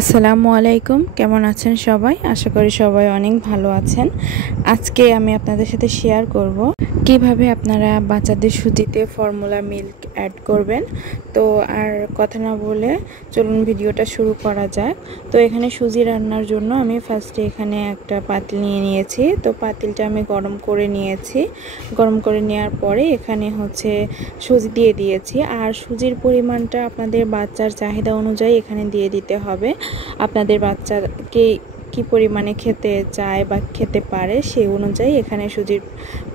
আসসালামু আলাইকুম, কেমন আছেন সবাই? আশা করি সবাই অনেক ভালো আছেন। আজকে আমি আপনাদের সাথে শেয়ার করব কিভাবে আপনারা বাচ্চাদের সুজিতে ফর্মুলা মিল্ক অ্যাড করবেন। তো আর কথা না বলে চলুন ভিডিওটা শুরু করা যাক। তো এখানে সুজি রান্নার জন্য আমি ফার্স্টে এখানে একটা পাতিল নিয়ে নিয়েছি। তো পাতিলটা আমি গরম করে নিয়েছি। গরম করে নেওয়ার পরে এখানে সুজি দিয়ে দিয়েছি। আর সুজির পরিমাণটা আপনাদের বাচ্চার চাহিদা অনুযায়ী এখানে দিয়ে দিতে হবে। আপনাদের বাচ্চাকে কি পরিমাণে খেতে চায় বা খেতে পারে সেই অনুযায়ী এখানে সুজির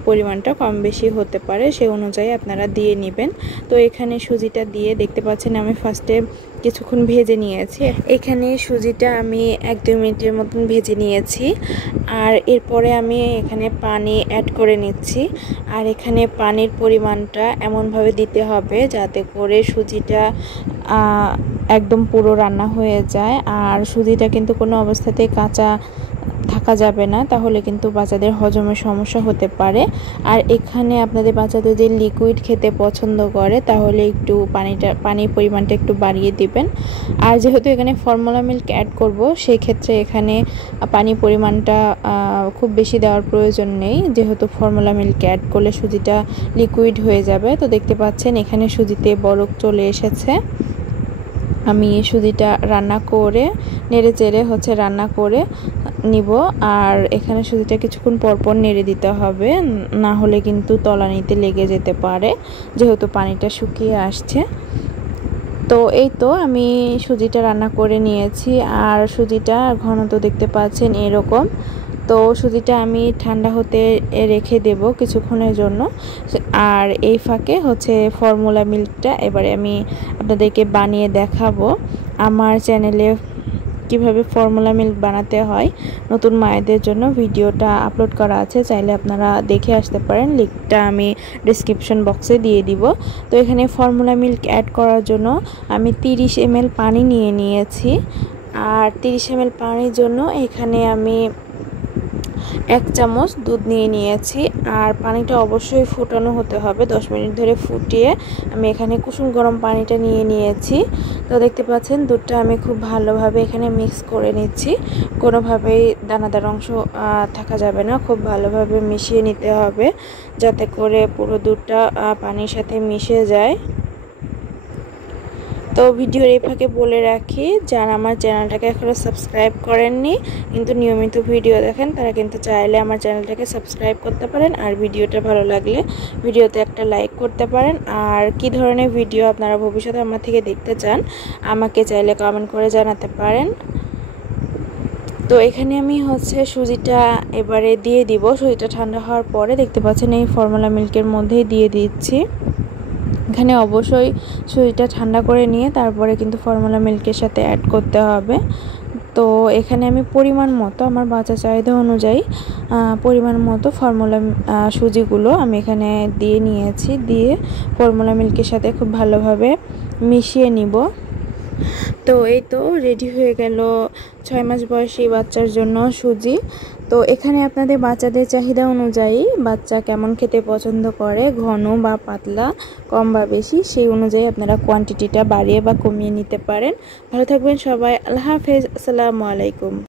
পরিমাণটা কম বেশি হতে পারে, সেই অনুযায়ী আপনারা দিয়ে নেবেন। তো এখানে সুজিটা দিয়ে দেখতে পাচ্ছেন আমি ফার্স্টে কিছুক্ষণ ভেজে নিয়েছি। এখানে সুজিটা আমি 1-2 মিনিটের মতন ভেজে নিয়েছি। আর এরপরে আমি এখানে পানি অ্যাড করে নিচ্ছি। আর এখানে পানির পরিমাণটা এমনভাবে দিতে হবে যাতে করে সুজিটা একদম পুরো রান্না হয়ে যায়। আর সুজিটা কিন্তু কোনো অবস্থাতেই কাঁচা থাকা যাবে না, তাহলে কিন্তু বাচ্চাদের হজমের সমস্যা হতে পারে। আর এখানে আপনাদের বাচ্চাদের যে লিকুইড খেতে পছন্দ করে তাহলে একটু পানির পরিমাণটা একটু বাড়িয়ে দিবেন। আর যেহেতু এখানে ফর্মুলা মিল্ক অ্যাড করব, সেই ক্ষেত্রে এখানে পানির পরিমাণটা খুব বেশি দেওয়ার প্রয়োজন নেই, যেহেতু ফর্মুলা মিল্ক অ্যাড করলে সুজিটা লিকুইড হয়ে যাবে। তো দেখতে পাচ্ছেন এখানে সুজিতে বরফ চলে এসেছে। আমি সুজিটা রান্না করে নেড়ে চেড়ে রান্না করে নিব। আর এখানে সুজিটা কিছুক্ষণ পরপর নেড়ে দিতে হবে, না হলে কিন্তু তলানিতে লেগে যেতে পারে, যেহেতু পানিটা শুকিয়ে আসছে। তো এই তো আমি সুজিটা রান্না করে নিয়েছি। আর সুজিটা ঘনত্ব দেখতে পাচ্ছেন এরকম। তো সুজিটা আমি ঠান্ডা হতে রেখে দেব কিছুক্ষণের জন্য। আর এই ফাঁকে ফর্মুলা মিল্কটা এবারে আমি আপনাদেরকে বানিয়ে দেখাবো। আমার চ্যানেলে কিভাবে ফর্মুলা মিল্ক বানাতে হয় নতুন মায়েদের জন্য ভিডিওটা আপলোড করা আছে, চাইলে আপনারা দেখে আসতে পারেন। লিঙ্কটা আমি ডেসক্রিপশন বক্সে দিয়ে দিব। তো এখানে ফর্মুলা মিল্ক অ্যাড করার জন্য আমি 30 ml পানি নিয়ে নিয়েছি। আর 30 ml পানির জন্য এখানে আমি 1 চামচ দুধ নিয়ে নিয়েছি। আর পানিটা অবশ্যই ফুটানো হতে হবে, 10 মিনিট ধরে ফুটিয়ে আমি এখানে কুসুম গরম পানিটা নিয়ে নিয়েছি। তো দেখতে পাচ্ছেন দুধটা আমি খুব ভালোভাবে এখানে মিক্স করে নিচ্ছি। কোনোভাবেই দানাদার অংশ থাকা যাবে না, খুব ভালোভাবে মিশিয়ে নিতে হবে যাতে করে পুরো দুধটা পানির সাথে মিশে যায়। তো ভিডিওর এই ফাঁকে বলে রাখি, যারা আমার চ্যানেলটাকে এখনও সাবস্ক্রাইব করেননি কিন্তু নিয়মিত ভিডিও দেখেন, তারা কিন্তু চাইলে আমার চ্যানেলটাকে সাবস্ক্রাইব করতে পারেন। আর ভিডিওটা ভালো লাগলে ভিডিওতে একটা লাইক করতে পারেন। আর কি ধরনের ভিডিও আপনারা ভবিষ্যতে আমার থেকে দেখতে চান আমাকে চাইলে কমেন্ট করে জানাতে পারেন। তো এখানে আমি সুজিটা এবারে দিয়ে দিব। সুজিটা ঠান্ডা হওয়ার পরে দেখতে পাচ্ছেন এই ফর্মুলা মিল্কের মধ্যেই দিয়ে দিচ্ছি। এখানে অবশ্যই সুজিটা ঠান্ডা করে নিয়ে তারপরে কিন্তু ফর্মুলা মিল্কের সাথে অ্যাড করতে হবে। তো এখানে আমি পরিমাণ মতো আমার বাচ্চা চাহিদা অনুযায়ী পরিমাণ মতো সুজিগুলো আমি এখানে দিয়ে নিয়েছি। দিয়ে ফর্মুলা মিল্কের সাথে খুব ভালোভাবে মিশিয়ে নিব। তো এই তো রেডি হয়ে গেল 6 মাস বয়সী বাচ্চার জন্য সুজি। তো এখানে আপনাদের বাচ্চাদের চাহিদা অনুযায়ী বাচ্চা কেমন খেতে পছন্দ করে, ঘন বা পাতলা, কম বা বেশি, সেই অনুযায়ী আপনারা কোয়ান্টিটিটা বাড়িয়ে বা কমিয়ে নিতে পারেন। ভালো থাকবেন সবাই, আল্লাহ হাফেজ, আসসালামু আলাইকুম।